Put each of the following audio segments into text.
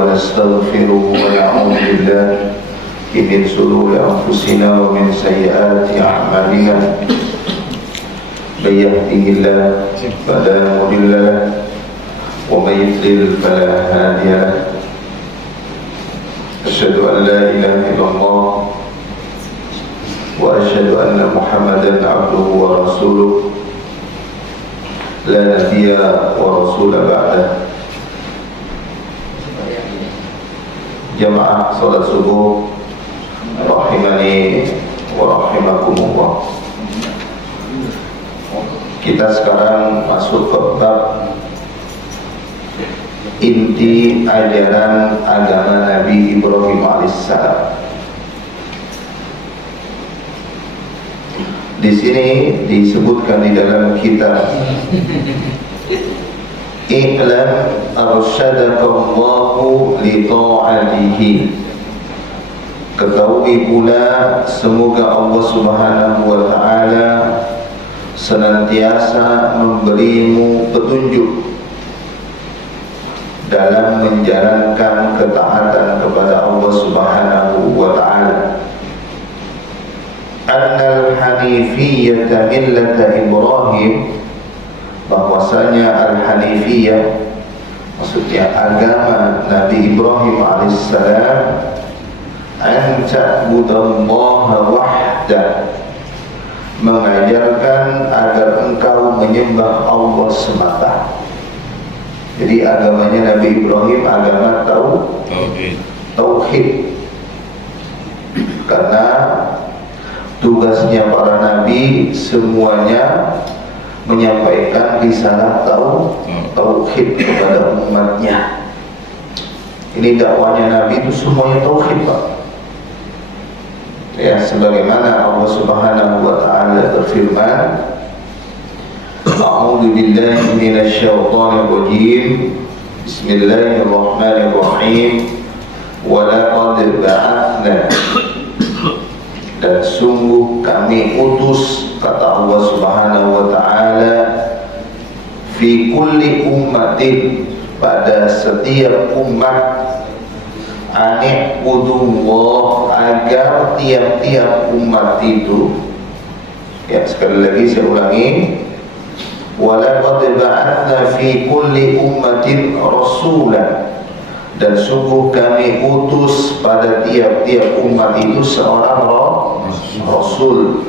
ونستغفره ونعوذ بالله من شرور أنفسنا ومن سيئات أعمالنا من يهده الله فلا مضل له ومن يضلل فلا هادي له أشهد أن لا إله إلا الله وأشهد أن محمدا عبده ورسوله لا نبي ورسول بعده. Jamaah salat subuh rahimani wa rahimakumullah. Kita sekarang masuk ke bab inti ajaran agama Nabi Ibrahim alaihissalam. Di sini disebutkan di dalam kitab I'lam arsyadakallahu li ta'atihi. Ketahui pula semoga Allah Subhanahu wa ta'ala senantiasa memberimu petunjuk dalam menjalankan ketaatan kepada Allah Subhanahu wa ta'ala. Annal hanifiyyata millata Ibrahim, bahwasanya al-hanifiyah maksudnya agama Nabi Ibrahim alaihissalam, an ta'budallaha wahda, mengajarkan agar engkau menyembah Allah semata. Jadi agamanya Nabi Ibrahim agama tauhid. Karena tugasnya para nabi semuanya menyampaikan risalah tauhid kepada umatnya. Ini dakwanya Nabi itu semuanya tauhid, Pak. Ya, sebagaimana Allah Subhanahu wa ta'ala berfirman, A'udzu billahi minasy syaithanir rajim. Bismillahirrahmanirrahim. Wa laqad ba'atsna, dan sungguh kami utus, kata Allah Subhanahu wa ta'ala, fi kulli ummatin, pada setiap umat, ani'budullah, agar tiap-tiap umat itu, ya sekali lagi saya ulangi, walaqad ba'atsna fi kulli ummatin rasulan, dan sungguh kami utus pada tiap-tiap umat itu seorang rasul.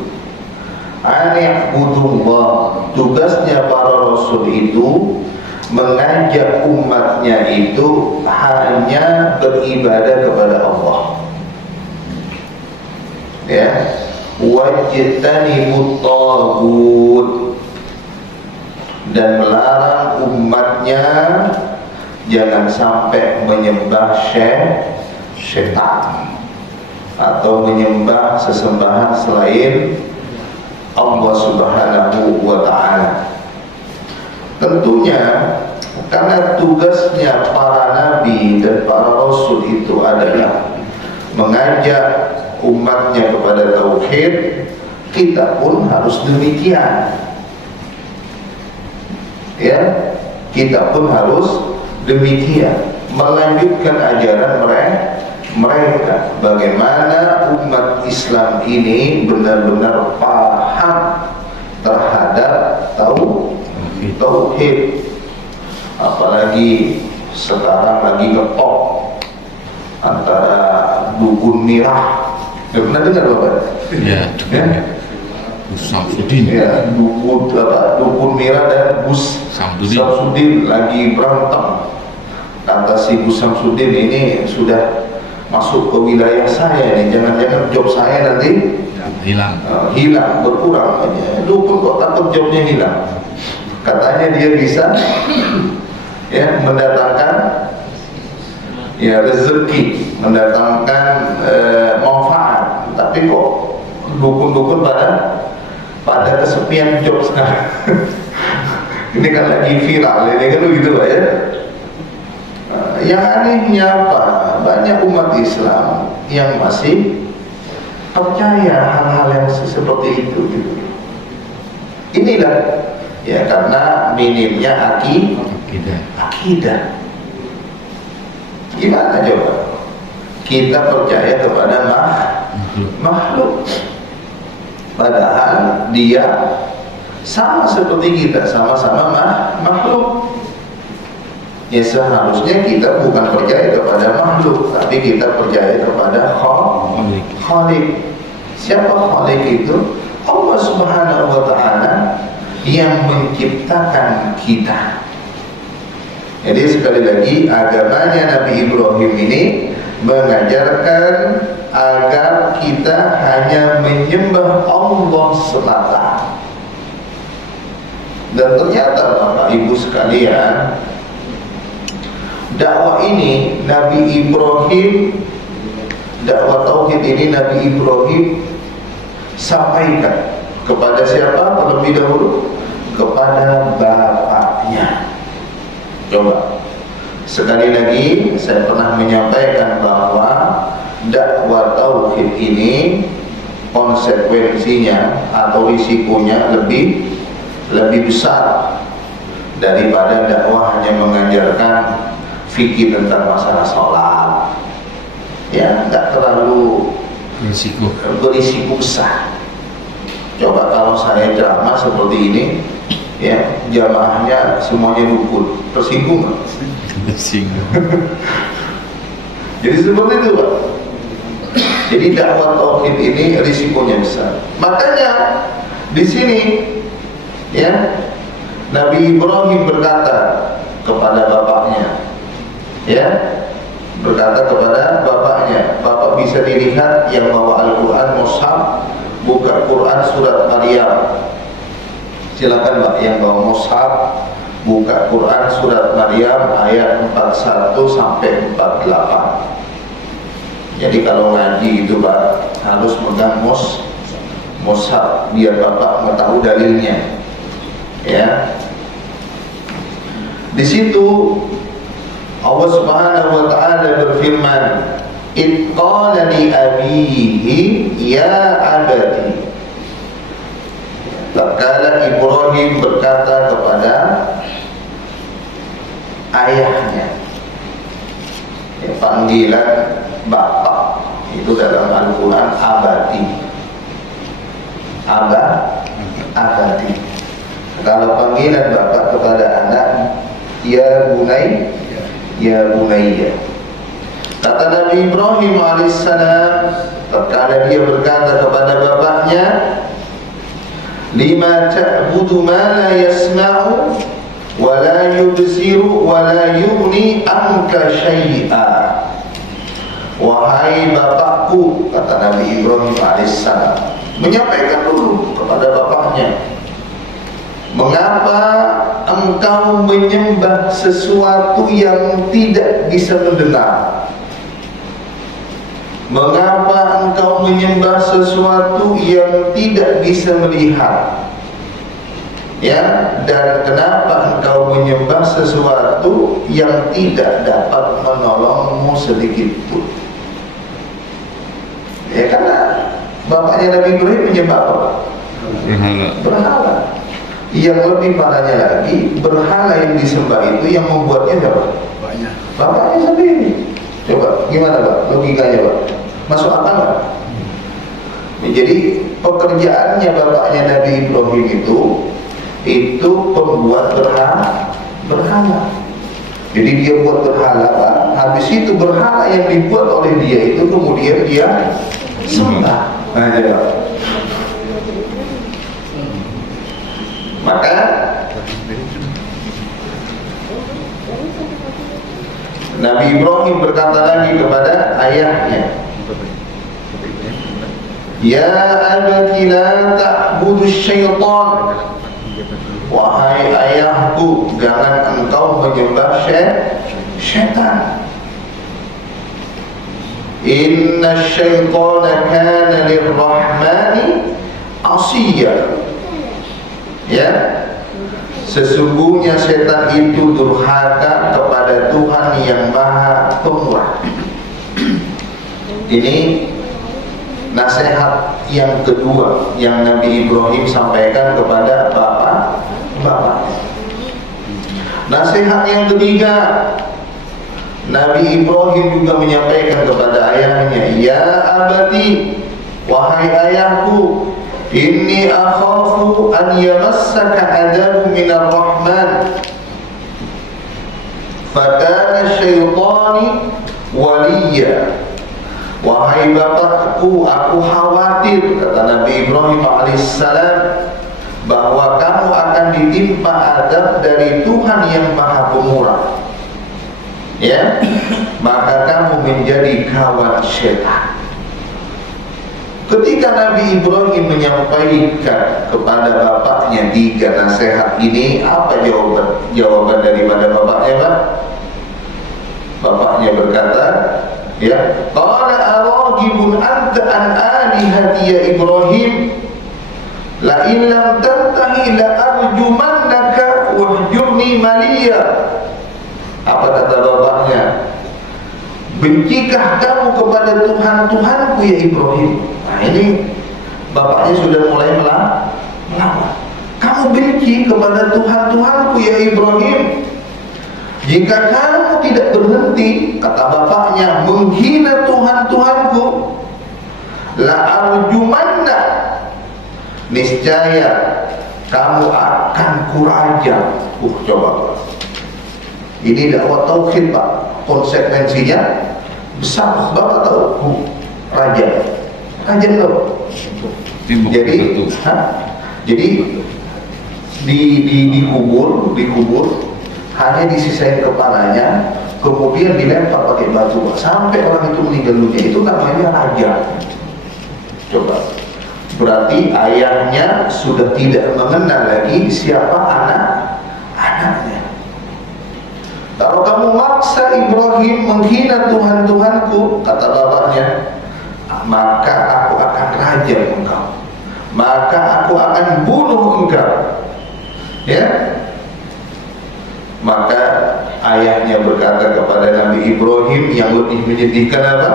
Ani'budullah, tugasnya para rasul itu mengajak umatnya itu hanya beribadah kepada Allah. Ya, wajtanibut taghut, dan melarang umatnya jangan sampai menyembah syaitan atau menyembah sesembahan selain Allah Subhanahu wa ta'ala. Tentunya karena tugasnya para nabi dan para rasul itu adalah mengajak umatnya kepada tauhid, kita pun harus demikian. Ya, kita pun harus demikian, melanjutkan ajaran mereka. Bagaimana umat Islam ini benar-benar paham terhadap tauhid. Apalagi sekarang lagi ngetop antara dukun mirah. Pernah dengar Bapak? Iya, Gus Samsudin. Ya, dukun mirah dan Gus Samsudin lagi berantem. Kata si Gus Samsudin, ini sudah masuk ke wilayah saya nih, jangan-jangan job saya nanti hilang, berkurang aja. Dukun kok takut jobnya hilang? Katanya dia bisa ya mendatangkan ya rezeki, mendatangkan manfaat. Tapi kok dukun-dukun pada kesepian job sekarang. Ini kan lagi viral, ini kan begitu Pak ya. Yang anehnya apa? Banyak umat Islam yang masih percaya hal-hal yang seperti itu gitu. Inilah ya karena minimnya akidah. Gimana coba? Kita percaya kepada makhluk, padahal dia sama seperti kita, sama-sama makhluk. Ya seharusnya kita bukan percaya kepada makhluk, tapi kita percaya kepada Khalik. Siapa Khalik itu? Allah Subhanahu wa Ta'ala yang menciptakan kita. Jadi sekali lagi, agamanya Nabi Ibrahim ini mengajarkan agar kita hanya menyembah Allah semata. Dan ternyata Bapak Ibu sekalian, dakwah ini Nabi Ibrahim, dakwah tauhid ini Nabi Ibrahim sampaikan kepada siapa terlebih dahulu? Kepada bapaknya. Coba, sekali lagi saya pernah menyampaikan bahwa dakwah tauhid ini konsekuensinya atau risikonya lebih besar daripada dakwah hanya mengajarkan fikih tentang masalah sholat. Ya, tidak terlalu berisiko besar. Coba kalau saya ceramah seperti ini, ya jamaahnya semuanya rukun, tersinggung nggak? Tersinggung. Jadi seperti itu Pak. Jadi dakwah tauhid ini risikonya besar. Makanya di sini ya Nabi Ibrahim berkata kepada bapaknya, ya berkata kepada bapaknya, bapak bisa dilihat yang bawa Al-Quran mushaf, buka Quran surat Maryam. Silakan Pak yang bawa mushaf, buka Quran surat Maryam ayat 41 sampai 48. Jadi kalau ngaji itu Pak harus megang mushaf biar Bapak mengetahui dalilnya. Ya. Di situ Allah Subhanahu wa Ta'ala berfirman, "Id qala li abihi ya abati." Tatkala Ibrahim berkata kepada ayahnya, ya, panggilan bapak itu dalam Al-Quran abati, abati. Kalau panggilan bapak kepada anak, ya bunai, ya bunayya. Kata Nabi Ibrahim alaihissalam, tatkala dia berkata kepada bapaknya, lima ta'budu ma la yasma'u wa la yubsiru wa la yughni anka syai'a. Wahai bapakku, kata Nabi Ibrahim alaihissalam, menyampaikan dulu kepada bapaknya, mengapa engkau menyembah sesuatu yang tidak bisa mendengar? Mengapa engkau menyembah sesuatu yang tidak bisa melihat? Ya, dan kenapa engkau menyembah sesuatu yang tidak dapat menolongmu sedikit pun? Ya, karena bapaknya Nabi Ibrahim menyembah apa? Berhala. Yang lebih parahnya lagi, berhala yang disembah itu yang membuatnya siapa? Bapaknya sendiri. Coba, gimana Pak? Logikanya Pak? Masuk akal Pak? Jadi pekerjaannya bapaknya Nabi Ibrahim itu pembuat berhala. Jadi dia buat berhala Pak. Habis itu berhala yang dibuat oleh dia itu kemudian dia sembah. Nah, ya. Maka Nabi Ibrahim berkata lagi kepada ayahnya, ya abati la ta'budu syaitan. Wahai ayahku, jangan engkau menyembah syaitan. Inna syaitana kana lirrahmani asiyya. Ya, sesungguhnya setan itu durhaka kepada Tuhan yang Maha Pemurah. Ini nasihat yang kedua yang Nabi Ibrahim sampaikan kepada bapak. Nasihat yang ketiga, Nabi Ibrahim juga menyampaikan kepada ayahnya, ya abati, wahai ayahku, inni akhafu an yamassaka adzabun minar rahman fakana syaitani waliya. Wahai bapakku, aku khawatir, kata Nabi Ibrahim alaihissalam, bahwa kamu akan ditimpa azab dari Tuhan yang Maha Pemurah, ya, maka kamu menjadi kawan syaitan. Ketika Nabi Ibrahim menyampaikan kepada bapaknya 3 nasihat ini, apa jawaban daripada bapaknya, Pak? Bapaknya berkata, ya, qala araghibun anta an alihati ya Ibrahim, la in lam tantahi la arjumannaka wahjurni maliya. Apa kata bapaknya? Bencikah kamu kepada Tuhan-Tuhanku ya Ibrahim? Nah ini bapaknya sudah mulai melawan. Kamu benci kepada Tuhan-Tuhanku ya Ibrahim? Jika kamu tidak berhenti, kata bapaknya, menghina Tuhan-Tuhanku, la arjumanna, niscaya kamu akan kurajam. Coba, ini dakwah tauhid, Pak. Konsekuensinya besar. Bapak tahu rajam tahu. Jadi dikubur hanya disisain kepalanya, kemudian dilempar pakai batu sampai orang itu meninggal dunia. Itu namanya rajam. Coba, berarti ayahnya sudah tidak mengenal lagi siapa anaknya. Kalau kamu maksa Ibrahim menghina Tuhan-Tuhanku, kata bapaknya, maka aku akan rajam engkau, maka aku akan bunuh engkau, ya. Maka ayahnya berkata kepada Nabi Ibrahim yang lebih menyedihkan, apa?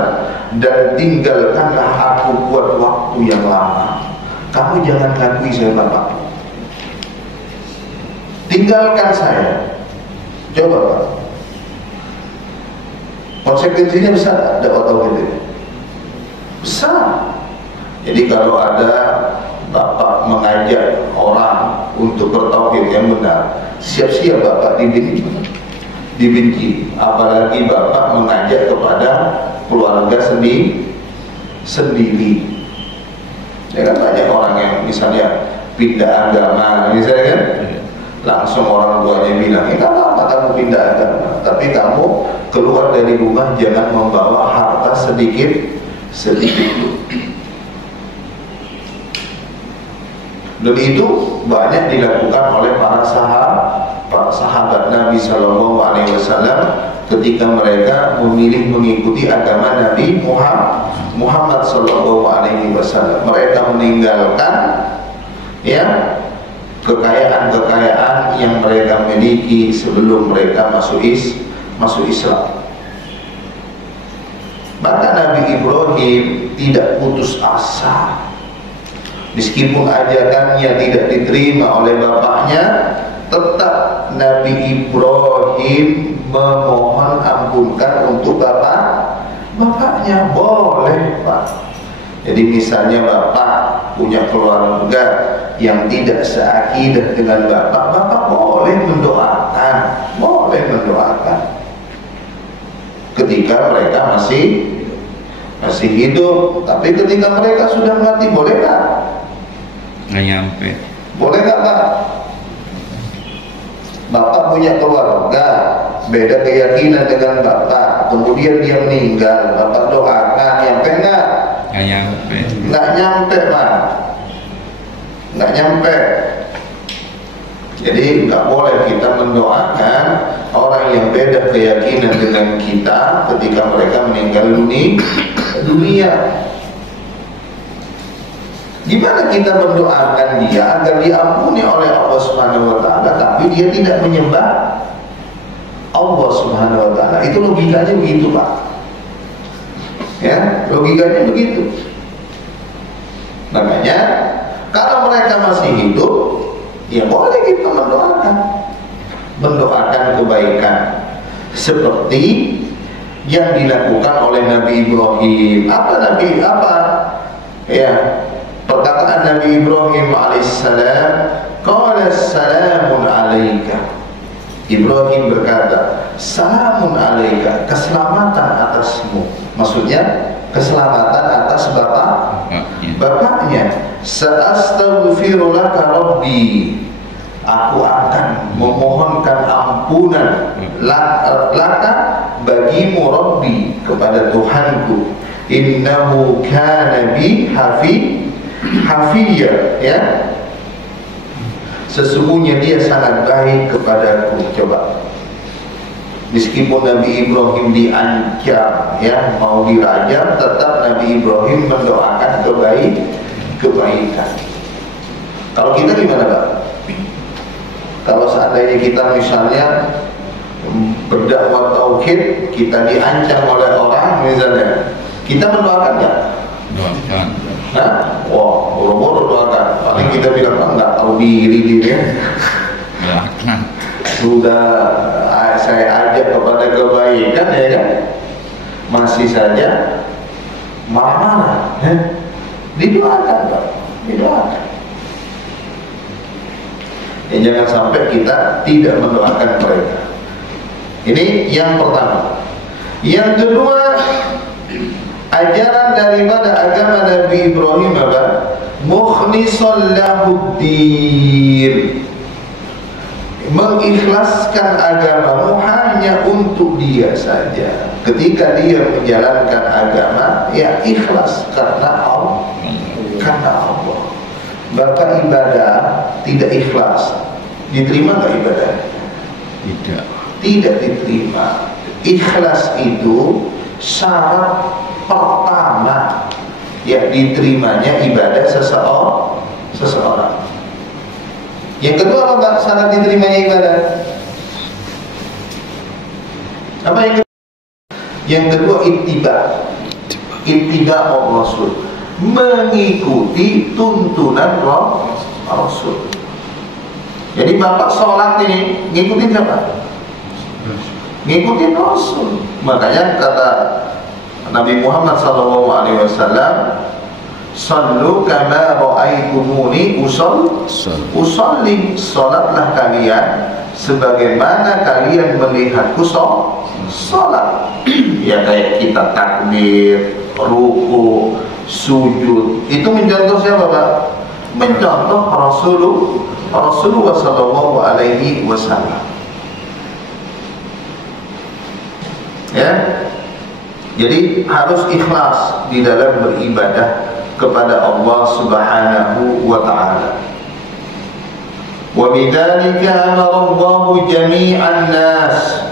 Dan tinggalkanlah aku buat waktu yang lama. Kamu jangan ngakui saya bapak, tinggalkan saya. Coba, Pak, konsekuensinya besar, dakwah tauhid ini besar. Jadi kalau ada bapak mengajak orang untuk bertauhid yang benar, siap-siap bapak dibenci. Apalagi bapak mengajak kepada keluarga sendiri. Ya kan, banyak orang yang misalnya pindah agama, misalnya kan, langsung orang tuanya bilang, nggak apa-apa kamu pindah agama, tapi kamu keluar dari rumah jangan membawa harta sedikit. Dan itu banyak dilakukan oleh para sahabat Nabi Sallallahu Alaihi Wasallam ketika mereka memilih mengikuti agama Nabi Muhammad Sallallahu Alaihi Wasallam. Mereka meninggalkan, ya, kekayaan yang mereka miliki sebelum mereka masuk Islam. Maka Nabi Ibrahim tidak putus asa. Meskipun ajakannya tidak diterima oleh bapaknya, tetap Nabi Ibrahim memohon ampunkan untuk bapaknya. Boleh, Pak. Jadi misalnya bapak punya keluarga yang tidak seakidah dengan bapak boleh mendoakan. Ketika mereka masih hidup. Tapi ketika mereka sudah mati, boleh nggak? Nggak nyampe. Boleh nggak, Pak? Bapak punya keluarga, beda keyakinan dengan bapak, kemudian dia meninggal, bapak doakan, nyampe nggak? Nggak nyampe. Nggak nyampe, Pak. Nggak nyampe. Jadi nggak boleh kita mendoakan orang yang beda keyakinan dengan kita ketika mereka meninggal dunia. Gimana kita mendoakan dia agar diampuni oleh Allah Subhanahu wa taala, tapi dia tidak menyembah Allah Subhanahu wa taala? Itu logikanya begitu, Pak. Ya, logikanya begitu. Makanya kalau mereka masih hidup, ya boleh kita mendoakan kebaikan. Seperti yang dilakukan oleh Nabi Ibrahim. Apa ya, perkataan Nabi Ibrahim alaihissalam, qala salamun alaika. Ibrahim berkata, salamun alaika, keselamatan atasmu. Maksudnya keselamatan atas bapaknya. Sa'astaghfiru laka rabbi, aku akan memohonkan ampunan laka bagimu rabbi, kepada Tuhanku. Innahu kana bi hafiyya, ya, sesungguhnya dia sangat baik kepadaku. Coba, meskipun Nabi Ibrahim diancam, ya, mau dirajam, tetap Nabi Ibrahim mendoakan kebaikan. Kalau kita gimana, Pak? Kalau seandainya kita misalnya berdakwah tauhid, kita diancam oleh orang misalnya, kita mendoakan nggak? Doakan. Nah, wah, boro-boro doakan. Paling kita bilang, nggak tahu diri dia. Doakan. Sudah saya ajak kepada kebaikan, ya kan, masih saja marah-marah, ya? Didoakan, Pak, didoakan. Ya, jangan sampai kita tidak mendoakan mereka. Ini yang pertama. Yang kedua, ajaran daripada agama Nabi Ibrahim apa? Mukhlishan lahuddin, mengikhlaskan agamamu hanya untuk dia saja. Ketika dia menjalankan agama, ya ikhlas karena Allah. Bapak ibadah tidak ikhlas, diterima nggak ibadah? Tidak diterima. Ikhlas itu syarat pertama ya diterimanya ibadah seseorang. Yang kedua apa, Pak, syarat diterimanya ibadah? Apa yang kedua? Yang kedua ittiba Rasul, mengikuti tuntunan Rasul. Jadi Bapak sholat ini ngikutin siapa? Ngikutin Rasul. Makanya kata Nabi Muhammad SAW, sallu kama ra'aitumuni usalli, salatlah kalian sebagaimana kalian melihatku salat. Ya, kayak kita takbir, ruku, sujud, itu mencontoh siapa, Pak? Mencontoh Rasulullah sallallahu alaihi wasallam. Ya. Jadi harus ikhlas di dalam beribadah kepada Allah Subhanahu wa taala. Wa bidzalika amara Allahu jami'an nas.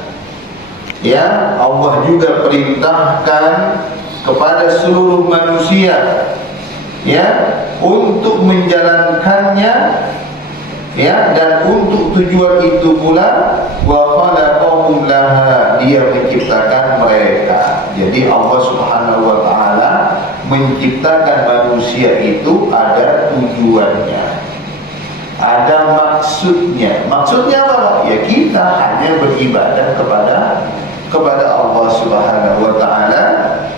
Ya, Allah juga perintahkan kepada seluruh manusia, ya, untuk menjalankannya, ya, dan untuk tujuan itu pula wa khalaqahum laha, dia menciptakan mereka. Jadi Allah Subhanahu wa taala menciptakan manusia itu ada tujuannya, ada maksudnya. Maksudnya apa? Ya kita hanya beribadah kepada Allah Subhanahu wa taala,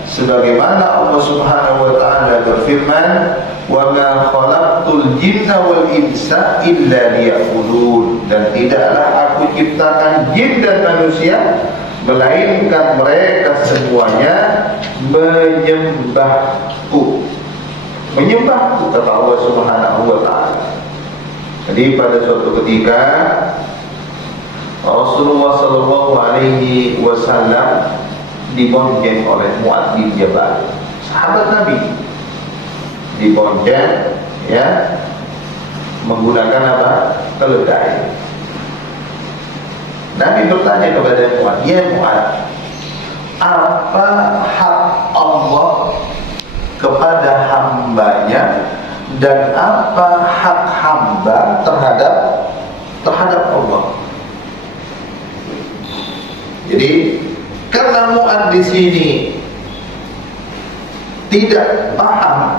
sebagaimana Allah Subhanahu wa taala berfirman, "Wa ma khalaqtul jinna wal insa illa liya'budun." Dan tidaklah aku ciptakan jin dan manusia melainkan mereka semuanya menyembahku. Menyembahku, kata Allah Subhanahu wa taala. Jadi pada suatu ketika Rasulullah sallallahu alaihi wasallam dibonceng oleh Mu'adz bin Jabal, sahabat Nabi, dibonceng, ya, menggunakan apa? Keledai. Nabi bertanya kepada Mu'adz, "Ya Mu'adz, apa hak Allah kepada hambanya dan apa hak hamba terhadap Allah?" Jadi karena Mu'adz di sini tidak paham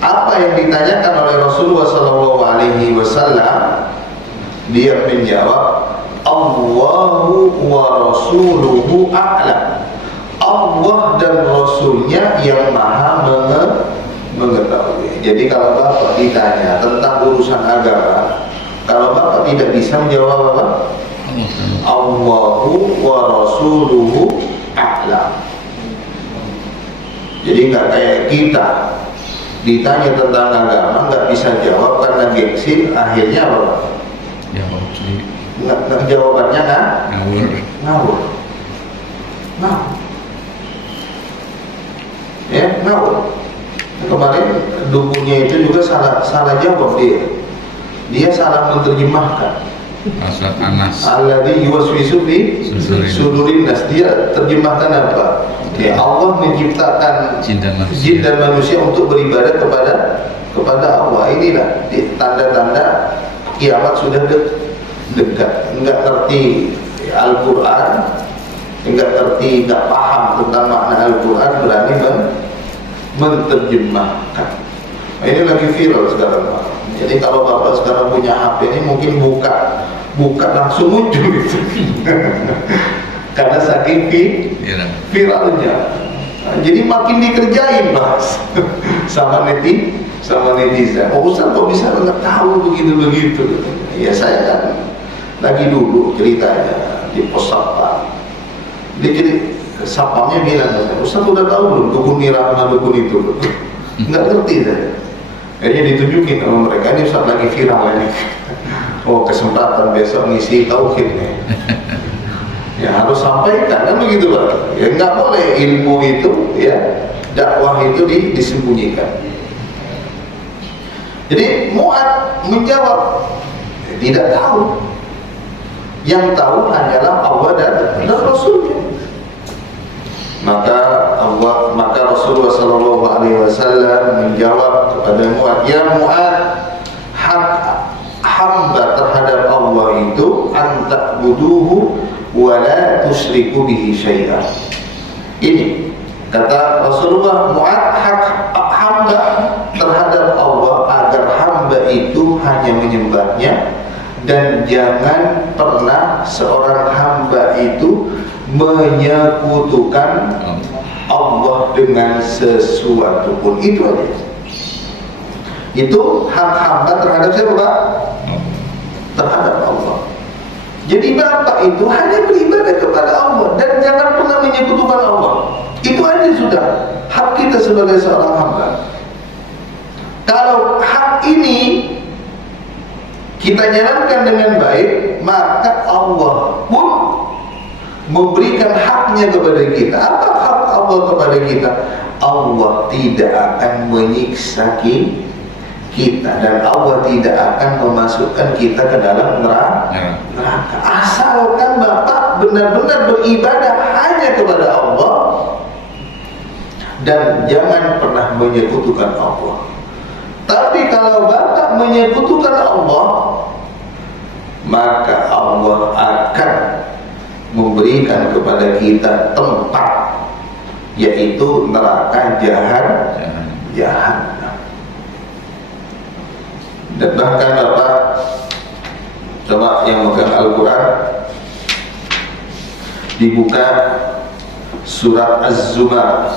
apa yang ditanyakan oleh Rasulullah SAW, dia menjawab, Allahu wa rasuluhu a'lam. Allah dan Rasulnya yang maha mengetahui. Jadi kalau Bapak ditanya tentang urusan agama, kalau Bapak tidak bisa menjawab apa? Allahu wa rasuluhu a'lam. Jadi nggak kayak kita ditanya tentang agama nggak bisa jawab karena gengsi, akhirnya apa? Nggak jawabannya kan? Ngawur. Ya, ngawur. Kemarin dukunnya itu juga salah jawab dia salah menerjemahkan. Surat An-Nas. Alladzi yuwaswisu fi sudurin nas. Dia terjemahkan apa? Ya, Allah menciptakan jin dan manusia untuk beribadah kepada Allah. Inilah tanda-tanda kiamat sudah dekat. Enggak ngerti Al-Qur'an, enggak paham tentang makna Al-Qur'an, berani menerjemahkan. Nah, ini lagi viral sekarang, Pak. Jadi kalau Bapak sekarang punya HP ini mungkin buka langsung muncul gitu. Karena saking viralnya. Nah, jadi makin dikerjain, Mas. sama netizen. Oh, Ustaz kok bisa nggak tahu begitu? Ya saya kan lagi dulu ceritanya di pos satpam. Dia jadi satpamnya bilang, Ustaz udah tahu belum dukun nira sama dukun itu? Nggak ngerti saya. Akhirnya ditunjukin sama mereka, ini Ustaz lagi viral ini. Oh, kesempatan besok ngisi tauhid nih. Ya harus sampaikan kan begitu, Pak. Ya nggak boleh ilmu itu, ya dakwah itu disembunyikan. Jadi Mu'ad menjawab, tidak tahu. Yang tahu hanyalah Allah dan Rasulnya. Maka Rasulullah SAW menjawab kepada Mu'ad, ya Mu'ad, hak hamba terhadap Allah itu anta'buduhu wa la tusyriku bihi syai'an. Ini kata Rasulullah, Mu'ad, hak hamba terhadap Allah agar hamba itu hanya menyembahnya dan jangan pernah seorang hamba itu menyekutukan Allah dengan sesuatu pun. Itu aja. Itu hak hamba terhadap siapa, Pak? Terhadap Allah. Jadi Bapak itu hanya beribadah kepada Allah dan jangan pernah menyekutukan Allah. Itu aja sudah hak kita sebagai seorang hamba. Kalau hak ini kita jalankan dengan baik, maka Allah pun memberikan haknya kepada kita. Apa hak Allah kepada kita? Allah tidak akan menyiksa kita dan Allah tidak akan memasukkan kita ke dalam neraka. Asalkan Bapak benar-benar beribadah hanya kepada Allah dan jangan pernah menyekutukan Allah. Tapi kalau Bapak menyekutukan Allah, maka Allah akan memberikan kepada kita tempat, yaitu neraka jahanam. Dan bahkan Bapak coba yang megang Al-Quran, dibuka surat Az-Zumar,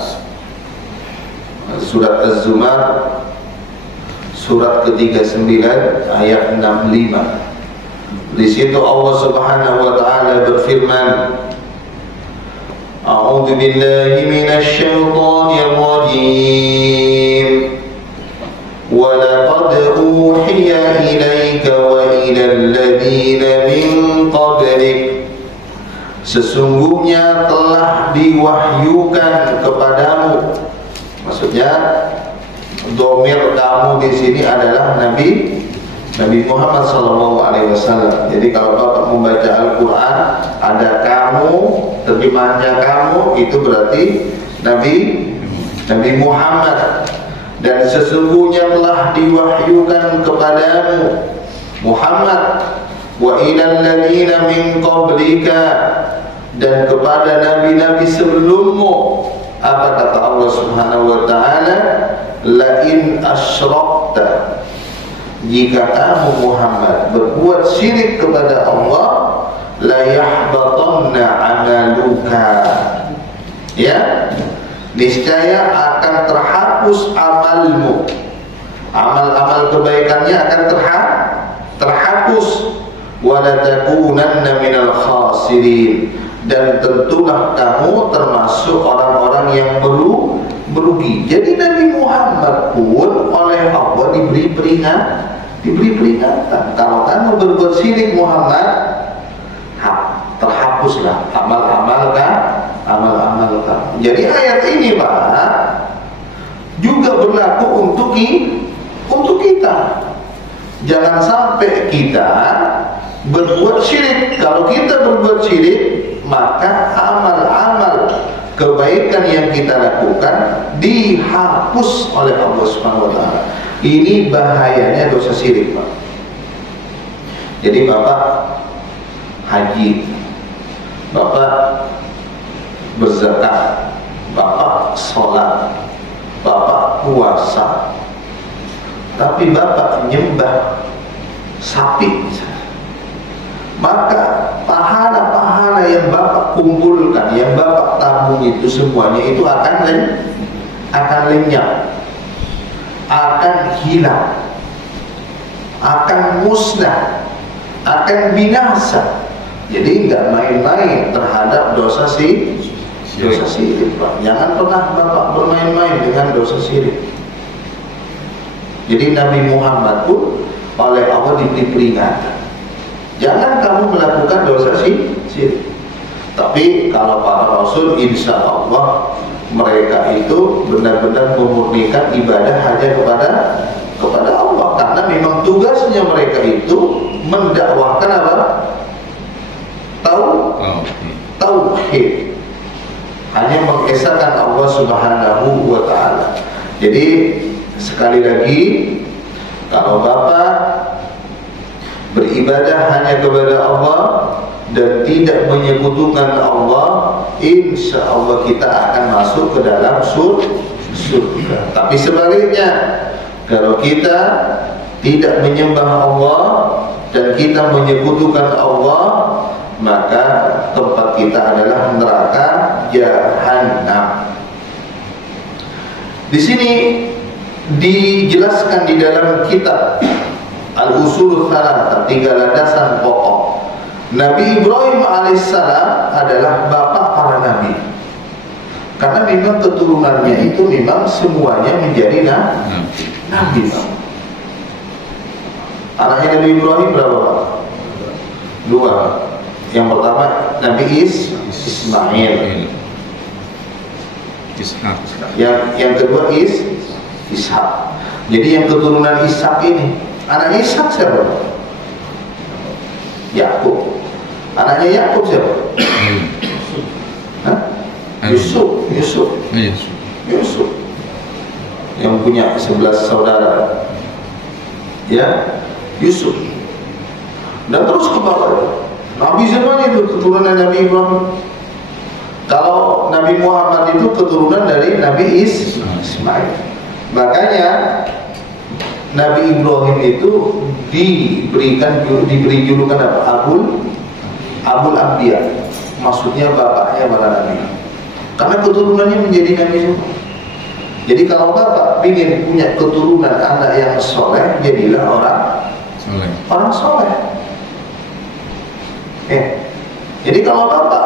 surat ke-39 ayat 65. Di situ Allah Subhanahu wa taala berfirman, A'udzu billahi minasy syaithanir rajim. Wa laqad uhiya ilaika wa ilal ladzina min qablik. Sesungguhnya telah diwahyukan kepadamu. Maksudnya domir kamu di sini adalah Nabi Muhammad SAW. Jadi kalau Bapak membaca Al-Quran, ada kamu, terjemahannya kamu, itu berarti Nabi Muhammad. Dan sesungguhnya telah diwahyukan kepadamu Muhammad, wa ilal ladzina min qablika, dan kepada nabi-nabi sebelummu. Apa kata Allah Subhanahu wa taala? La in asyrakta, jika kamu Muhammad berbuat syirik kepada Allah, la yahbatanna amaluka. Ya, niscaya akan terhapus amalmu. Amal-amal kebaikannya akan terhapus. Wala takunanna minal khasirin, dan tentulah kamu termasuk orang-orang yang merugi. Jadi Nabi Muhammad pun oleh Allah diberi peringatan. Kalau kamu berbuat syirik Muhammad, terhapuslah amal-amal kamu. Jadi ayat ini Pak juga berlaku untuk kita. Jangan sampai kita berbuat syirik. Kalau kita berbuat syirik, maka amal-amal kebaikan yang kita lakukan dihapus oleh Allah Subhanahu wa taala. Ini bahayanya dosa syirik, Pak. Jadi Bapak haji, Bapak berzakat, Bapak sholat, Bapak puasa, tapi Bapak nyembah sapi misalnya, maka pahala-pahala yang Bapak kumpulkan, yang Bapak tabung itu semuanya itu akan lenyap, akan hilang, akan musnah, akan binasa. Jadi nggak main-main terhadap dosa syirik, Pak. Jangan pernah Bapak bermain-main dengan dosa syirik. Jadi Nabi Muhammad pun oleh Allah diberi peringatan. Jangan kamu melakukan dosa syirik. Tapi kalau para Rasul, insya Allah mereka itu benar-benar memurnikan ibadah hanya kepada Allah. Karena memang tugasnya mereka itu mendakwahkan apa? Tauhid. Hanya mengesahkan Allah Subhanahu wa ta'ala. Jadi sekali lagi, kalau Bapak beribadah hanya kepada Allah dan tidak menyekutukan Allah, insya Allah kita akan masuk ke dalam surga. Tapi sebaliknya, kalau kita tidak menyembah Allah dan kita menyekutukan Allah, maka tempat kita adalah neraka jahanam. Di sini dijelaskan di dalam kitab Al-Usul Tsalatsa, 3 landasan pokok. Nabi Ibrahim alaihissalam adalah bapak para nabi. Karena memang keturunannya itu memang semuanya menjadi nabi. Anaknya Nabi Ibrahim berapa, Pak? 2. Yang pertama Nabi Ismail. Yang kedua Ishak. Jadi yang keturunan Ishak ini, anaknya Ishak siapa? Yakub. Anaknya Yakub siapa? Yusuf. Yang punya 11 saudara. Ya, Yusuf. Dan terus ke bawah. Nabi semuanya itu keturunan Nabi Ibrahim. Kalau Nabi Muhammad itu keturunan dari Nabi Ismail. Makanya Nabi Ibrahim itu diberi julukan apa? Abul Anbiya. Maksudnya bapaknya para nabi. Karena keturunannya menjadi nabi semua. Jadi kalau bapak ingin punya keturunan anak yang soleh, jadilah orang soleh. Jadi kalau bapak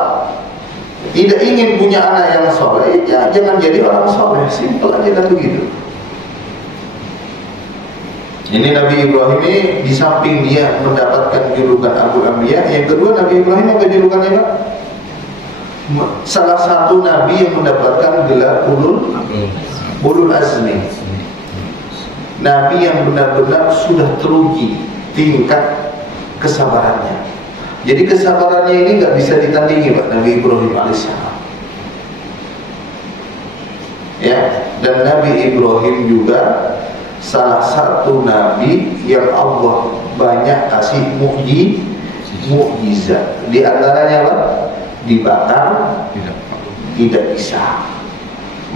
tidak ingin punya anak yang soleh, ya jangan jadi orang soleh. Simpel aja kan begitu. Ini Nabi Ibrahim ini di samping dia mendapatkan julukan Abul Anbiya, yang kedua Nabi Ibrahim apa julukannya, Pak? Salah satu nabi yang mendapatkan gelar Ulul Azmi. Nabi yang benar-benar sudah teruji tingkat kesabarannya. Jadi kesabarannya ini nggak bisa ditandingi, Pak, Nabi Ibrahim alaihissalam. Ya, dan Nabi Ibrahim juga salah satu nabi yang Allah banyak kasih mukjizat. Di antaranya apa? Dibakar tidak bisa,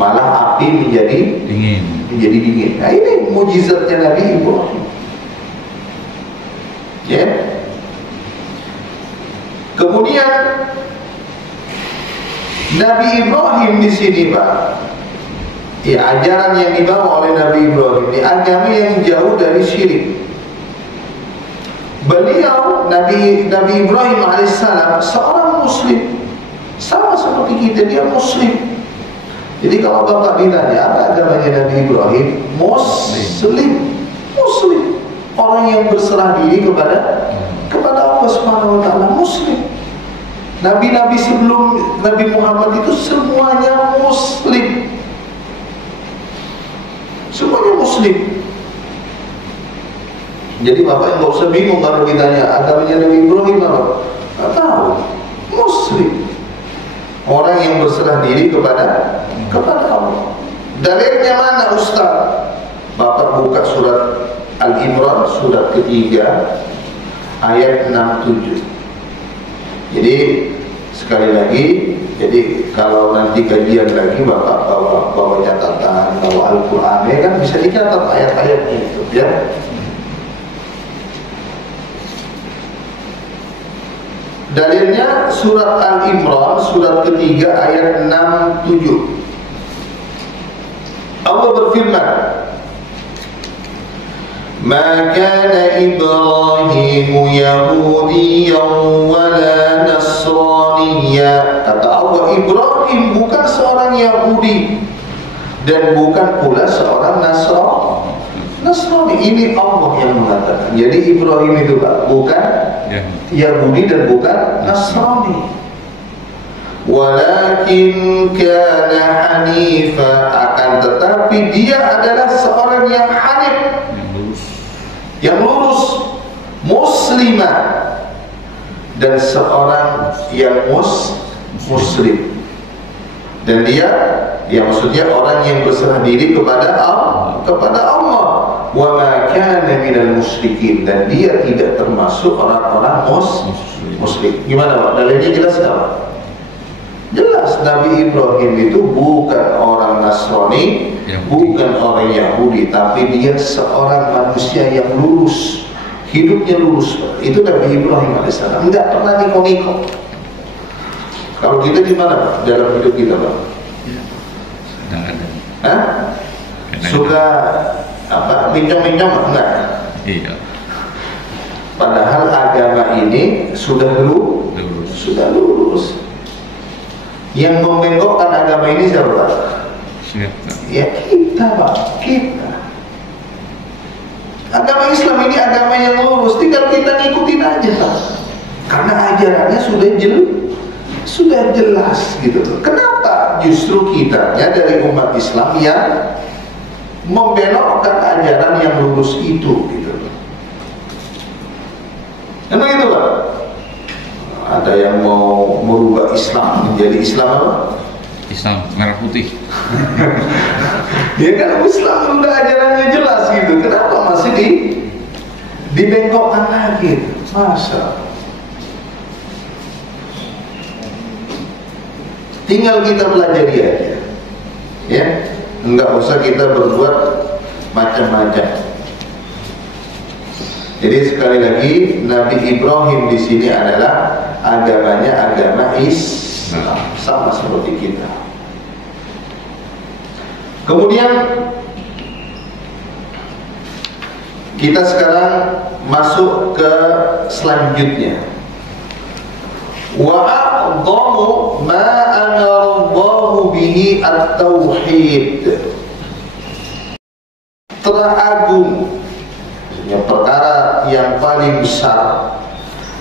malah api menjadi dingin. Nah, ini mukjizatnya Nabi Ibrahim. Ya. Kemudian Nabi Ibrahim di sini, Pak, ya, ajaran yang dibawa oleh Nabi Ibrahim ini agama yang jauh dari syirik. Beliau Nabi Ibrahim alaihissalam seorang muslim, sama seperti kita, dia muslim. Jadi kalau Bapak ditanya apa agamanya Nabi Ibrahim, muslim. Orang yang berserah diri kepada Allah Subhanahu wa taala, muslim. Nabi-nabi sebelum Nabi Muhammad itu semuanya muslim. Semuanya muslim. Jadi Bapak nggak usah bingung kalau ditanya agamanya Nabi Ibrahim apa? Nggak tahu. Muslim. Orang yang berserah diri kepada Allah. Dalilnya mana, Ustaz? Bapak buka surat Al-Imran, surat ketiga, ayat 67. Jadi sekali lagi, jadi kalau nanti kajian lagi Bapak bawa catatan, bawa Al-Quran, ya kan bisa dicatat ayat-ayatnya itu, ya. Dalilnya surat Al-Imran, surat ketiga, ayat 67. Allah berfirman, "Ma kana Ibrahim Yahudiyyan wala Nasraniyya." Kata Allah, Ibrahim bukan seorang Yahudi dan bukan pula seorang Nasrani. Ini Allah yang mengatakan. Jadi Ibrahim itu, Pak, bukan Yahudi dan bukan Nasrani. Walakin kana hanifa, akan tetapi dia adalah seorang yang hanif, yang lurus, muslimah, dan seorang yang muslim. Dan dia, ya maksudnya orang yang berserah diri kepada Allah. Wa ma kana minal musyrikin, dan dia tidak termasuk orang-orang musyrik. Gimana, Pak? Dalilnya jelas enggak? Jelas, Nabi Ibrahim itu bukan orang Nasrani, bukan orang Yahudi, tapi dia seorang manusia yang lurus, hidupnya lurus. Itu Nabi Ibrahim alaihissalam, enggak pernah niko-niko. Kalau kita gimana, Pak, dalam hidup kita, Pak? Suka apa, mincong-mincong? Enggak. Iya. Padahal agama ini sudah lurus. Yang membengkokkan agama ini siapa, Pak? Ya kita, Pak, kita. Agama Islam ini agama yang lurus, tinggal kita ngikutin aja, Pak. Karena ajarannya sudah jelas gitu. Kenapa justru kitanya dari umat Islam yang membelokkan ajaran yang lurus itu gitu. Emang itu, Pak? Ada yang mau merubah Islam menjadi Islam apa? Islam merah putih. Ya kan, Islam udah ajarannya jelas gitu. Kenapa masih dibengkokkan lagi? Masa? Tinggal kita pelajari aja, ya. Enggak usah kita berbuat macam-macam. Jadi sekali lagi, Nabi Ibrahim di sini adalah agamanya agama Islam, sama seperti kita. Kemudian kita sekarang masuk ke selanjutnya. Wa a'dhamu ma amarallahu bihi at-tauhid. Teragung, perkara yang paling besar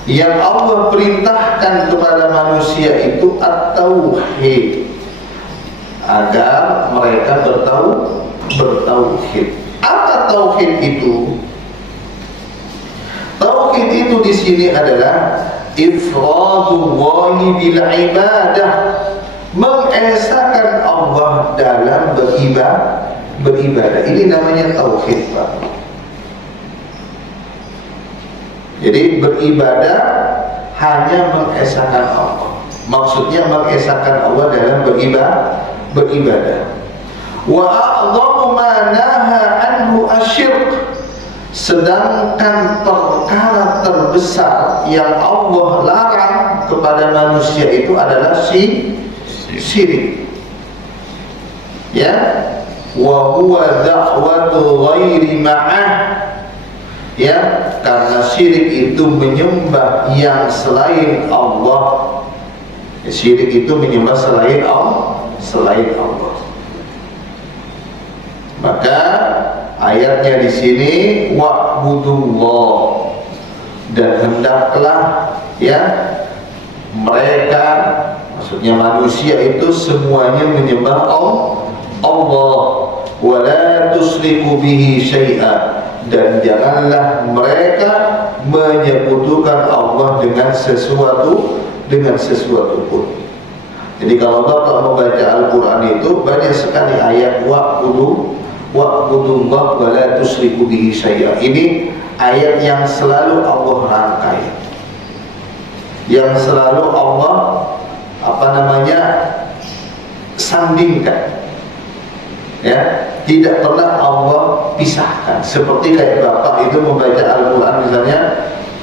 yang Allah perintahkan kepada manusia itu at-tauhid, agar mereka bertauhid. Apa tauhid itu? Tauhid itu di sini adalah ifradullahi bil ibadah, mengesahkan Allah dalam beribadah. Ini namanya tauhid, Pak. Jadi beribadah hanya mengesahkan Allah. Maksudnya mengesahkan Allah dalam beribadah. Wa a'dhamu ma naha anhu asyirk. Sedangkan perkara terbesar yang Allah larang kepada manusia itu adalah syirik. Ya, wa huwa da'watu ghairi ma'ah. Ya, karena syirik itu menyembah yang selain Allah. Syirik itu menyembah selain Allah. Maka ayatnya di sini wa'budullah, dan hendaklah ya mereka, maksudnya manusia itu semuanya menyembah Allah, wala tusriku bihi syai'a, dan janganlah mereka menyekutukan Allah dengan sesuatu pun. Jadi kalau Bapak membaca Al-Quran itu banyak sekali ayat wa'budullah wala tusriku bihi syai'a. Ini ayat yang selalu Allah rangkai, yang selalu Allah sandingkan. Ya, tidak pernah Allah pisahkan. Seperti kayak Bapak itu membaca Al-Quran misalnya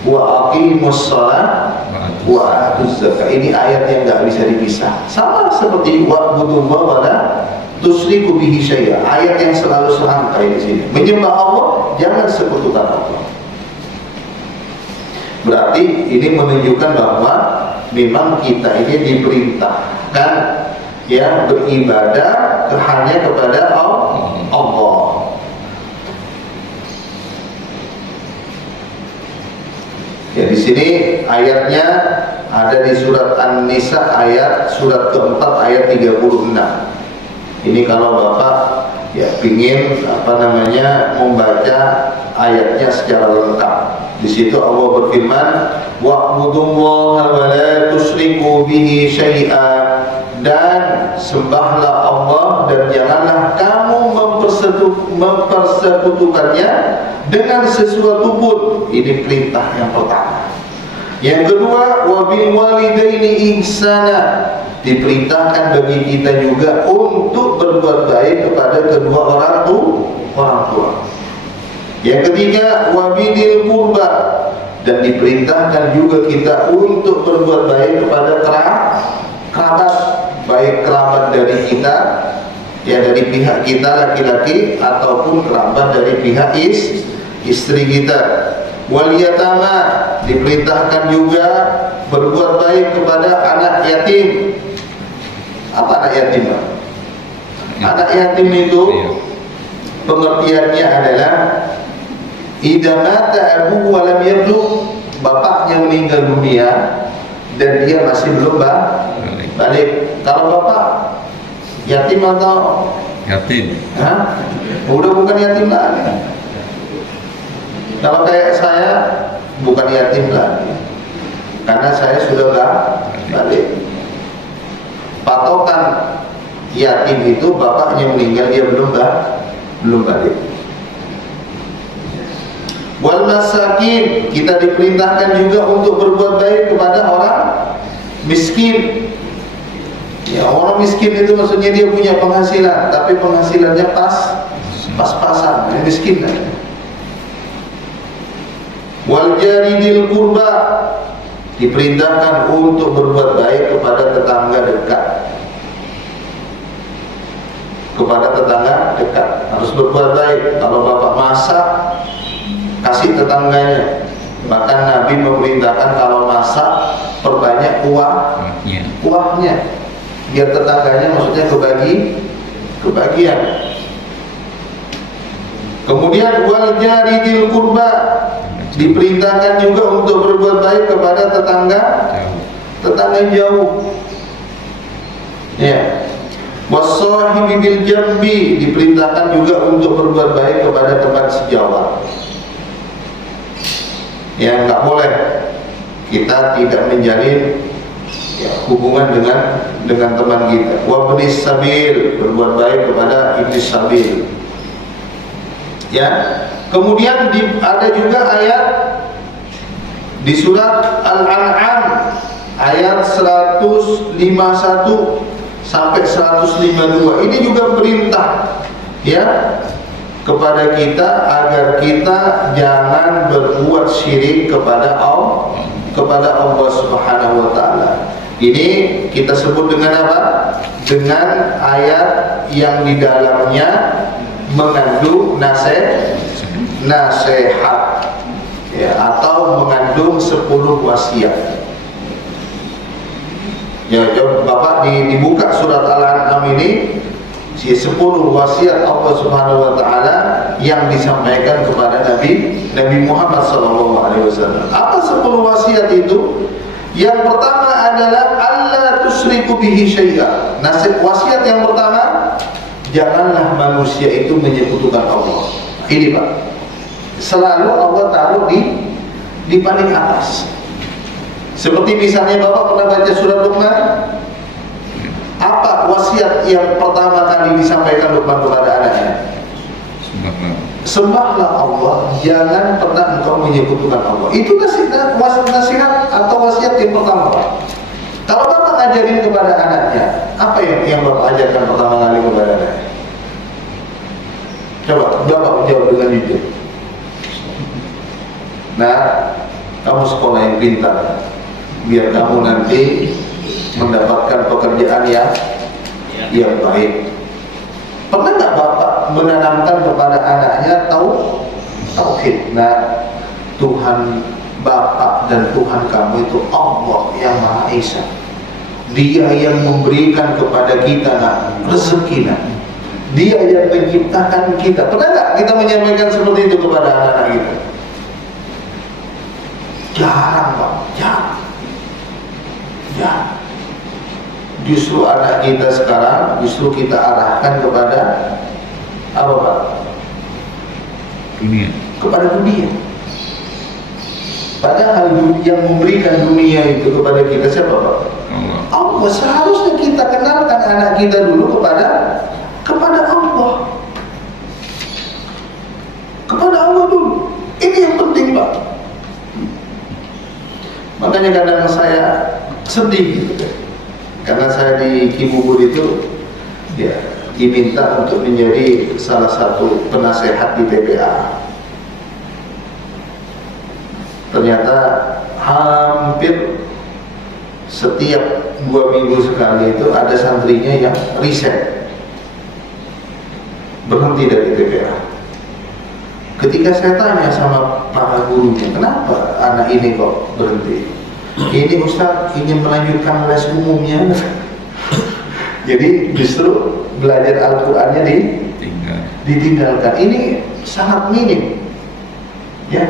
wa aqimus shalah wa atuz zakah. Ini ayat yang enggak bisa dipisah. Sama seperti wa'budullah wala tusriku bihi syai'a. Ayat yang selalu serangkai di sini. Menyembah Allah, jangan sekutukan Allah. Berarti ini menunjukkan bahwa memang kita ini diperintahkan ya beribadah hanya kepada Allah. Ya, di sini ayatnya ada di surat An-Nisa surat keempat ayat 36. Ini kalau Bapak ya pingin membaca ayatnya secara lengkap. Di situ Allah berfirman, wa'budullaha wa la tusyriku bihi syai'a, dan sembahlah Allah dan janganlah kamu mempersekutukannya dengan sesuatu pun. Ini perintah yang pertama. Yang kedua, wabil walidaini ihsana, diperintahkan bagi kita juga untuk berbuat baik kepada kedua orang tua. Yang ketiga, wabidil qurba, dan diperintahkan juga kita untuk berbuat baik kepada kerabat, baik kerabat dari kita ya dari pihak kita laki-laki ataupun kerabat dari pihak istri kita. Wal yatama, diperintahkan juga berbuat baik kepada anak yatim. Apa anak yatim? Anak yatim itu pengertiannya adalah idza mata abuhu wa lam yablugh, bapaknya meninggal dunia dan dia masih belum balik. Kalau bapak yatim atau yatim? Udah bukan yatim lagi. Kalau kayak saya bukan yatim lagi, karena saya sudah balik. Patokan yatim itu bapaknya meninggal dia belum balik. Wal masakin, kita diperintahkan juga untuk berbuat baik kepada orang miskin. Ya, orang miskin itu maksudnya dia punya penghasilan, tapi penghasilannya pas-pasan, miskin kan. Wal jaridil qurba, diperintahkan untuk berbuat baik kepada tetangga dekat. Harus berbuat baik. Kalau bapak masak, kasih tetangganya. Bahkan Nabi memerintahkan kalau masak perbanyak kuahnya, biar tetangganya maksudnya kebagian. Kemudian wal jaridil qurba, diperintahkan juga untuk berbuat baik kepada tetangga jauh. Ya. Wassahibi bil jambi, diperintahkan juga untuk berbuat baik kepada teman sejawat. Ya, enggak boleh kita tidak menjalin hubungan dengan teman kita. Wa ibnis sabil, berbuat baik kepada ibnis sabil. Ya. Kemudian ada juga ayat di surat Al-An'am ayat 151 sampai 152. Ini juga perintah ya kepada kita agar kita jangan berbuat syirik kepada kepada Allah Subhanahu wa taala. Ini kita sebut dengan apa? Dengan ayat yang di dalamnya mengandung nasihat ya, atau mengandung 10 wasiat. Ya, coba Bapak dibuka surat Al-An'am ini, 10 wasiat Allah Subhanahu wa taala yang disampaikan kepada Nabi Muhammad SAW. Apa 10 wasiat itu? Yang pertama adalah alla tusyriku bihi syai'a. Wasiat yang pertama, janganlah manusia itu menyekutukan Allah. Ini Pak, selalu Allah taruh di paling atas. Seperti misalnya Bapak pernah baca surat Luqman. Apa wasiat yang pertama kali disampaikan Luqman kepada anaknya? Sembahlah Allah, jangan pernah engkau menyekutukan Allah. Itu nasihat atau wasiat yang pertama Pak. Kalau Bapak ajarin kepada anaknya, apa yang Bapak ajarkan pertama kali kepada anaknya? Coba Bapak jawab dengan jujur. Nah, kamu sekolah yang pintar, biar kamu nanti mendapatkan pekerjaan yang baik. Pernah nggak Bapak menanamkan kepada anaknya tauhid? Nah, Tuhan Bapak dan Tuhan kamu itu Allah yang Maha Esa. Dia yang memberikan kepada kita rezeki. Dia yang menciptakan kita. Pernah nggak kita menyampaikan seperti itu kepada anak-anak kita? Jarang Pak, jarang. Justru anak kita sekarang kita arahkan kepada apa Pak? Dunia. Kepada dunia. Padahal yang memberikan dunia itu kepada kita siapa Pak? Allah. Seharusnya kita kenalkan anak kita dulu kepada Allah. Kepada Allah dulu. Ini yang penting Pak. Makanya kadang saya sedih gitu, karena saya di Cibubur itu ya diminta untuk menjadi salah satu penasehat di TPA. Ternyata hampir setiap 2 minggu sekali itu ada santrinya yang resign, berhenti dari TPA. Ketika saya tanya sama para gurunya, kenapa anak ini kok berhenti? Ini Ustaz ingin melanjutkan les umumnya. Jadi justru belajar Al-Qur'annya ditinggalkan. Ini sangat minim. Ya,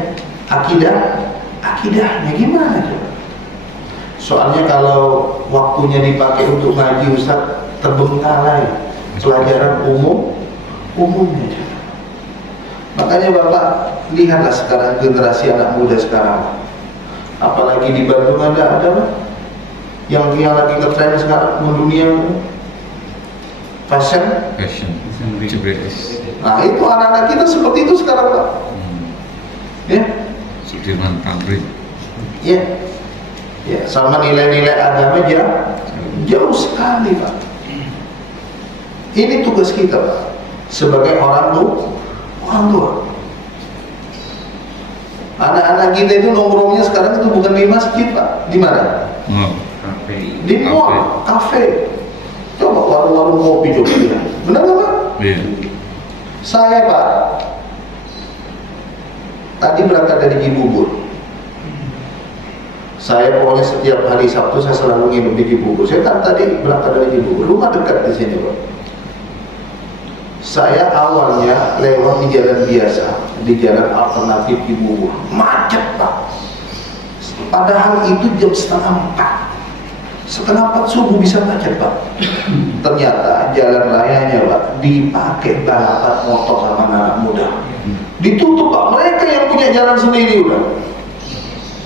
akidahnya gimana coba? Soalnya kalau waktunya dipakai untuk ngaji Ustaz, terbengkalai pelajaran umumnya. Makanya Bapak lihatlah sekarang generasi anak muda sekarang, apalagi di Bandung ada yang lagi ngetren sekarang mendunia fashion. Nah itu anak-anak kita seperti itu sekarang Pak. Ya. Sudirman Tamrin. Ya. Sama nilai-nilai agama jauh sekali Pak. Ini tugas kita Pak, sebagai orang tua. Anak-anak kita itu nongkrongnya sekarang itu bukan di masjid Pak. Di mana? Di mall, kafe. Coba warung-warung kopi coba. Benar nggak Pak? Iya. Saya Pak, tadi berangkat dari Cibubur. Saya pokoknya setiap hari Sabtu saya selalu nginep di Cibubur. Saya kan tadi berangkat dari Cibubur. Rumah dekat di sini Pak. Saya awalnya lewat di jalan biasa, di jalan alternatif Cibubur, macet Pak. Padahal itu jam 3:30 subuh bisa macet Pak. Ternyata jalan rayanya Pak dipakai balapan motor sama anak muda. Ditutup Pak, mereka yang punya jalan sendiri udah.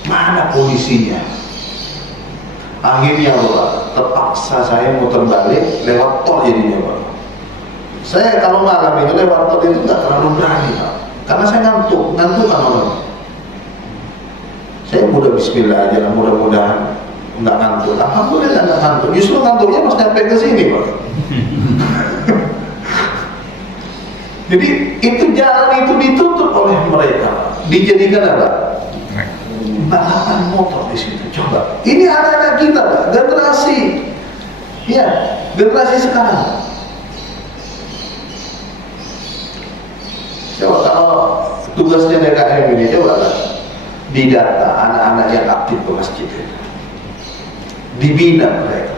Mana polisinya? Akhirnya Pak, terpaksa saya muter balik lewat tol jadinya Pak. Saya kalau malam itu lewat tol itu nggak terlalu berani Pak, karena saya ngantuk kan malam. Saya udah bismillah aja lah, mudah-mudahan nggak ngantuk. Alhamdulillah nggak ngantuk. Justru ngantuknya pas nyampe ke sini Pak. Jadi itu jalan itu ditutup oleh mereka, dijadikan apa? balapan motor di situ. Coba, ini anak-anak kita, Pak, generasi, ya, generasi sekarang. Coba kalau tugasnya DKM ini, coba lah, didata anak-anak yang aktif ke masjid itu, dibina mereka.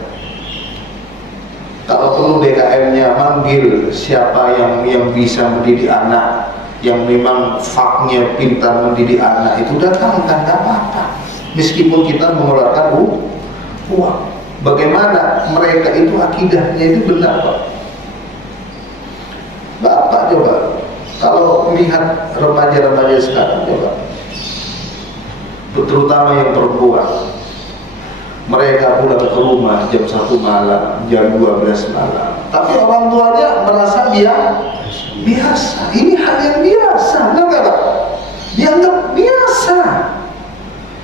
Kalau perlu DKM-nya manggil siapa yang bisa mendidik anak, yang memang faknya pintar mendidik anak, itu datangkan, nggak apa-apa. Meskipun kita mengeluarkan uang, bagaimana mereka itu akidahnya itu benar, Pak. Bapak coba, kalau melihat remaja-remaja sekarang, coba, terutama yang perempuan, mereka pulang ke rumah jam 1 malam, jam 12 malam, tapi orang tuanya merasa biasa. Ini hal yang biasa, enggak Pak? Dianggap biasa.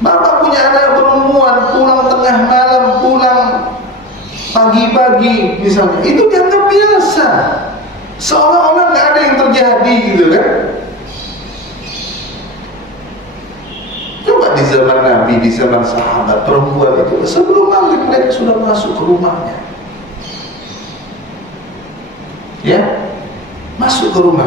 Bapak punya anak perempuan pulang tengah malam, pulang pagi-pagi misalnya, itu dianggap biasa, seolah-olah nggak ada yang terjadi gitu kan. Coba di zaman Nabi, di zaman sahabat, perempuan itu sebelum maghrib mereka sudah masuk ke rumahnya, ya, masuk ke rumah.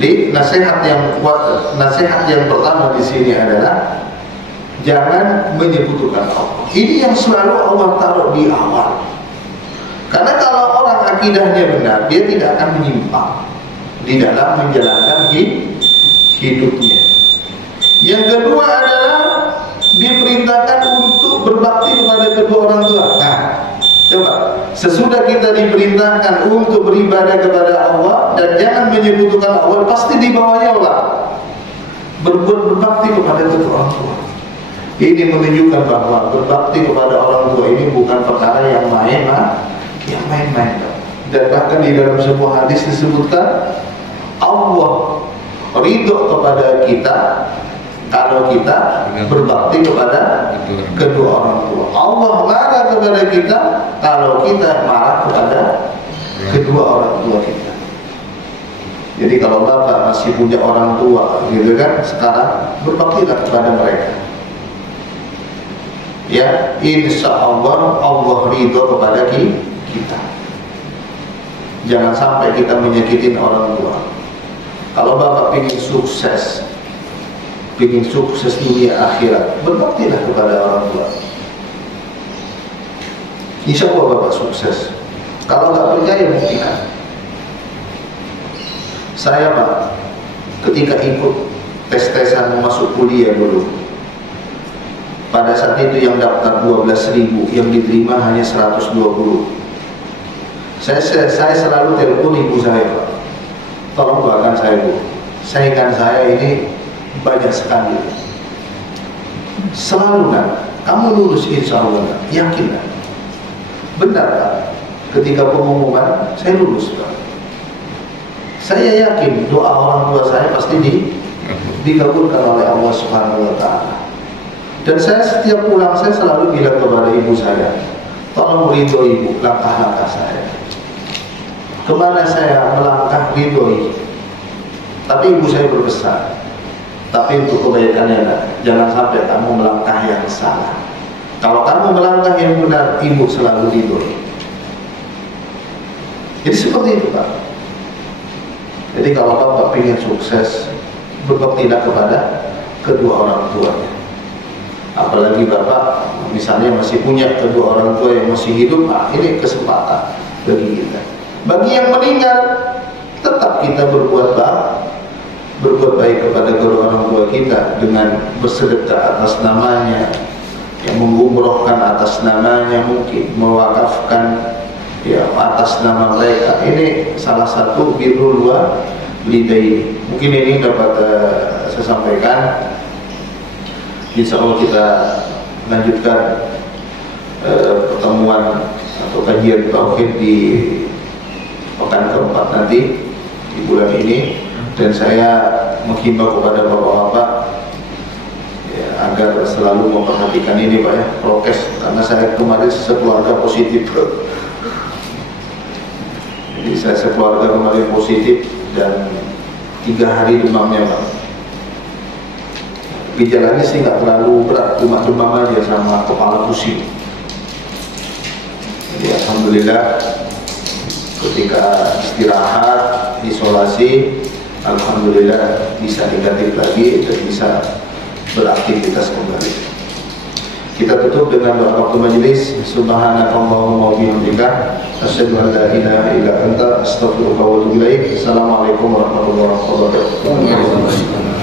Jadi nasihat yang pertama di sini adalah jangan menyekutukan Allah. Ini yang selalu Allah taruh di awal. Karena kalau orang akidahnya benar, dia tidak akan menyimpang di dalam menjalankan hidupnya. Yang kedua adalah diperintahkan untuk berbakti kepada kedua orang tua. Nah, coba, sesudah kita diperintahkan untuk beribadah kepada Allah dan jangan menyekutukan Allah, pasti di bawahnya Allah berbuat berbakti kepada kedua orang tua. Ini menunjukkan bahwa berbakti kepada orang tua ini bukan perkara yang main-main. Dan bahkan di dalam sebuah hadis disebutkan Allah ridho kepada kita kalau kita berbakti kepada kedua orang tua. Allah marah kepada kita kalau kita marah kepada kedua orang tua kita. Jadi kalau Bapak masih punya orang tua gitu kan, sekarang berbaktilah kepada mereka. Ya, insya Allah Allah ridho kepada kita. Jangan sampai kita menyakitin orang tua. Kalau Bapak ingin sukses dunia akhirat, berbaktilah kepada orang tua. Insya Allah Bapak sukses. Kalau nggak percaya, buktikan. Saya Pak, ketika ikut tes-tesan masuk kuliah dulu, pada saat itu yang daftar 12.000, yang diterima hanya 120. Saya selalu telepon ibu saya, Pak, tolong doakan saya Bu, saingan saya ini banyak sekali. Selalu nak, kamu lulus insya Allah nak, yakin nak? Benar Pak, ketika pengumuman saya lulus Pak. Saya yakin doa orang tua saya pasti dikabulkan oleh Allah Subhanahu wa Ta'ala. Dan saya setiap pulang saya selalu bilang kepada ibu saya, tolong ridho ibu langkah-langkah saya. Kemana saya melangkah, ridhoi. Tapi ibu saya berpesan, tapi untuk kebaikannya jangan sampai kamu melangkah yang salah. Kalau kamu melangkah yang benar, ibu selalu ridhoi. Jadi seperti itu Pak. Jadi kalau Bapak ingin sukses, berbaktilah kepada kedua orang tuanya. Apalagi Bapak misalnya masih punya kedua orang tua yang masih hidup, nah ini kesempatan bagi kita. Bagi yang meninggal, tetap kita berbuat baik kepada kedua orang tua kita dengan bersedekah atas namanya, yang mengumrohkan atas namanya, mungkin mewakafkan ya atas nama mereka. Ini salah satu birrul walidain. Mungkin ini dapat saya sampaikan. Insya Allah kita lanjutkan pertemuan atau kajian tauhid di pekan keempat nanti di bulan ini, dan saya menghimbau kepada bapak-bapak ya, agar selalu memperhatikan ini Pak ya, prokes, karena saya kemarin sekeluarga positif. Jadi saya sekeluarga kemarin positif dan 3 hari demamnya Pak. Gejalanya sih nggak terlalu berat, cuma demam aja sama kepala pusing. Jadi alhamdulillah ketika istirahat, isolasi, alhamdulillah bisa negatif lagi dan bisa beraktivitas kembali. Kita tutup dengan doa waktu majelis. Subhanakallahumma wa bihamdika asyhadu an la ilaha illa anta astaghfiruka wa atubu ilaik. Assalamualaikum warahmatullahi wabarakatuh.